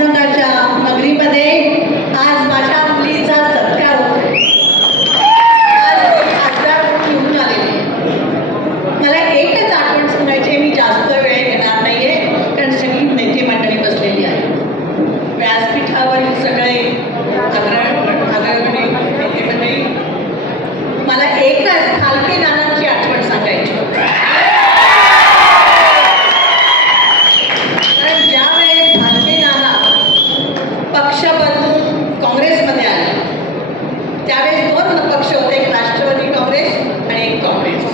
पांडुरंगाच्या नगरीमध्ये आज माझ्या मुलीचा होतोय आज ती खासदार म्हणून निवडून आलेली आहे. मला एकच आठवण सांगायची आहे, मी जास्त वेळ घेणार नाहीये कारण सगळी नेते मंडळी बसलेली आहे व्यासपीठावरील सगळे अग्र अग्रगणी नेते मंडळी मला एकच फालके नानांची आठवण सांगायची होती. कारण ज्यावेळेस फालके नाना पक्ष बदलून काँग्रेसमध्ये आले त्यावेळेस दोन पक्ष होते एक राष्ट्रवादी काँग्रेस आणि एक काँग्रेस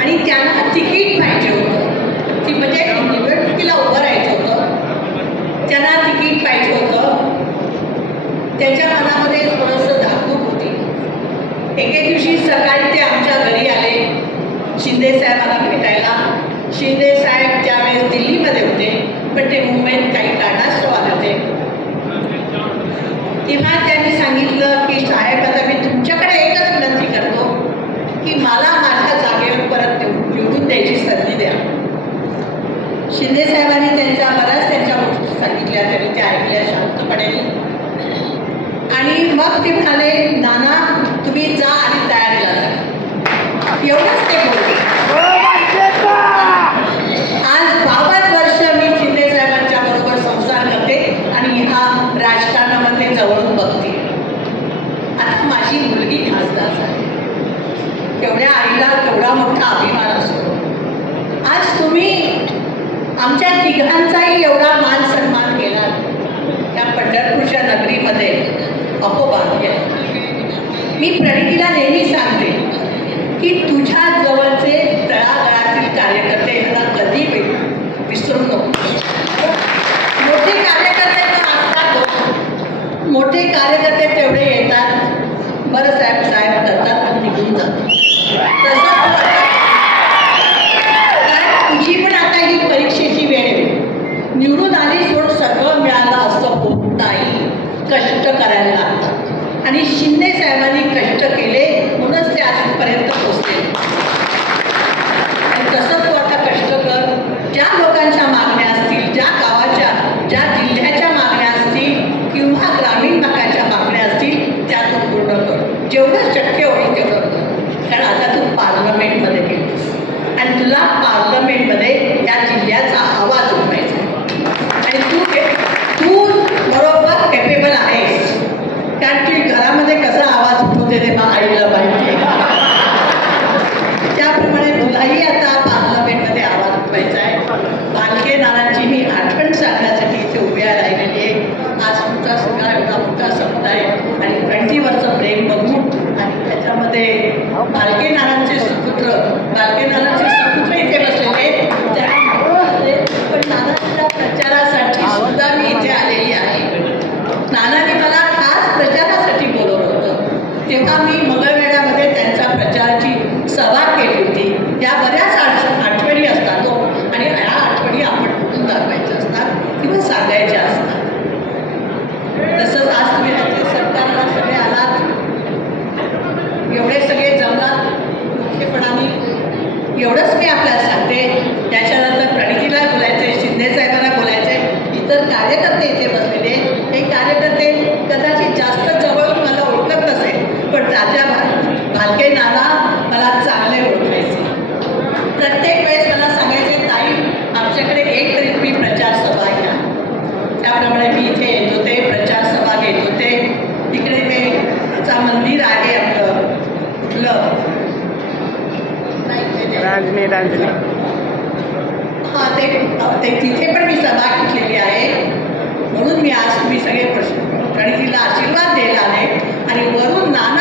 आणि त्यांना तिकीट पाहिजे होतं ती म्हणजे निवडणुकीला उभं राहायचं होतं त्यांना तिकीट पाहिजे होतं त्याच्या मनामध्ये थोडंसं धाकधूक होती एके दिवशी सकाळी ते आमच्या घरी आले. शिंदे साहेबांना भेटायला. शिंदे साहेब त्यावेळेस दिल्लीमध्ये होते पण ते मुंबईत काही कारणास्तव आले होते. तेव्हा त्यांनी सांगितलं की साहेब आता मी तुमच्याकडे एकच विनंती करतो की मला माझ्या जागेवर परत निवडून द्यायची संधी द्या. शिंदे साहेबांनी त्यांच्या बऱ्याच त्यांच्या गोष्टी सांगितल्या त्यांनी त्या ऐकल्या शांतपणे. आणि मग ते म्हणाले नाना तुम्ही जा आणि तयारीला लागा एवढंच ते बोलले आज बावन्न वर्ष मी शिंदे साहेबांच्या बरोबर संसार करते आणि ह्या राजकारणामध्ये जवळून बघते आता माझी मुलगी तेवढ्या आईला तेवढा मोठा अभिमान असतो. आज तुम्ही आमच्या तिघांचाही एवढा मान सन्मान केला त्या पंढरपूरच्या नगरीमध्ये अहोभाग्य मी प्रणितीला नेहमी सांगते की तुझ्या जवळचे तळागाळातील कार्यकर्ते ह्याला कधी विसरू नको. मोठे कार्यकर्ते तर असतात मोठे कार्यकर्ते तेवढे येतात. बरं साहेब साहेब करतात पण निघून जातात. तसं तुझी पण आता ही परीक्षेची वेळ आहे. निवडून आली सोड सगळं मिळालं असं होत नाही. कष्ट करायला लागतात. आणि शिंदे साहेबांनी कष्ट केले म्हणूनच ते आजपर्यंत पोचले. तसंच तू आता कष्ट कर. ज्या लोकांच्या मागण्या असतील ज्या गावाच्या ज्या जिल्ह्याच्या मागण्या असतील किंवा ग्रामीण भागाच्या मागण्या असतील त्या तू पूर्ण कर जेवढं शक्य होईल तेवढं कर कारण आता तू पार्लमेंटमध्ये गेलीस आणि तुला पार्लमेंटमध्ये त्या जिल्ह्याचा आवाज उठवायचा आहे. आणि तू तू बरोबर केपेबल आहेस कारण की घरामध्ये कसा आवाज उठवते ते मग आईला माहिती आहे त्याप्रमाणे तुलाही आता पार्लमेंटमध्ये आवाज उठवायचा आहे भालके नानांची मी आठवण सांगण्यासाठी इथे उभ्या राहिलेली आहे आज तुमचा सगळा एवढा मोठा समुदाय आणि प्रणतीवरचं प्रेम बघून आणि त्याच्यामध्ये भालके नारायणचे सुपुत्र भालके नारायणचे सुपुत्र इथे बसलेले आहेत. पण नानांच्या प्रचारासाठी सुद्धा मी इथे आलेली आहे. नानाने मला खास प्रचारासाठी बोलवलं होतं. तेव्हा मी मंगळवेढ्यामध्ये त्यांच्या प्रचाराची सभा केली होती. या बऱ्याच आठ आठवणी असतात हो आणि या आठवणी आपण कुठून दाखवायच्या असतात किंवा सांगायच्या असतात तसंच आज तुम्ही राज्य सरकारला सगळे आलात एवढे सगळे जमलात मुख्यपणाने एवढंच मी आपल्याला सांगते त्याच्यानंतर प्रणितीला बोलायचं आहे शिंदे साहेबांना बोलायचं आहे इतर कार्यकर्ते इथे बसलेले आहेत. हे कार्यकर्ते कदाचित जास्त जवळून मला ओळखत नसेल पण तात्या भा भालके नाना मला चांगले ओळखायचे. प्रत्येक वेळेस मला सांगायचे ताई आमच्याकडे एक तरी तुम्ही प्रचार सभा घ्या त्याप्रमाणे मी इथे येत होते प्रचार सभा घेत होते तिकडे ते चा मंदिर आहे आपलं कुठलं? हा ते तिथे पण मी सभा घेतलेली आहे. म्हणून मी आज तुम्ही सगळे प्रश्न प्रणितीला आशीर्वाद द्यायला आले आणि वरून नाना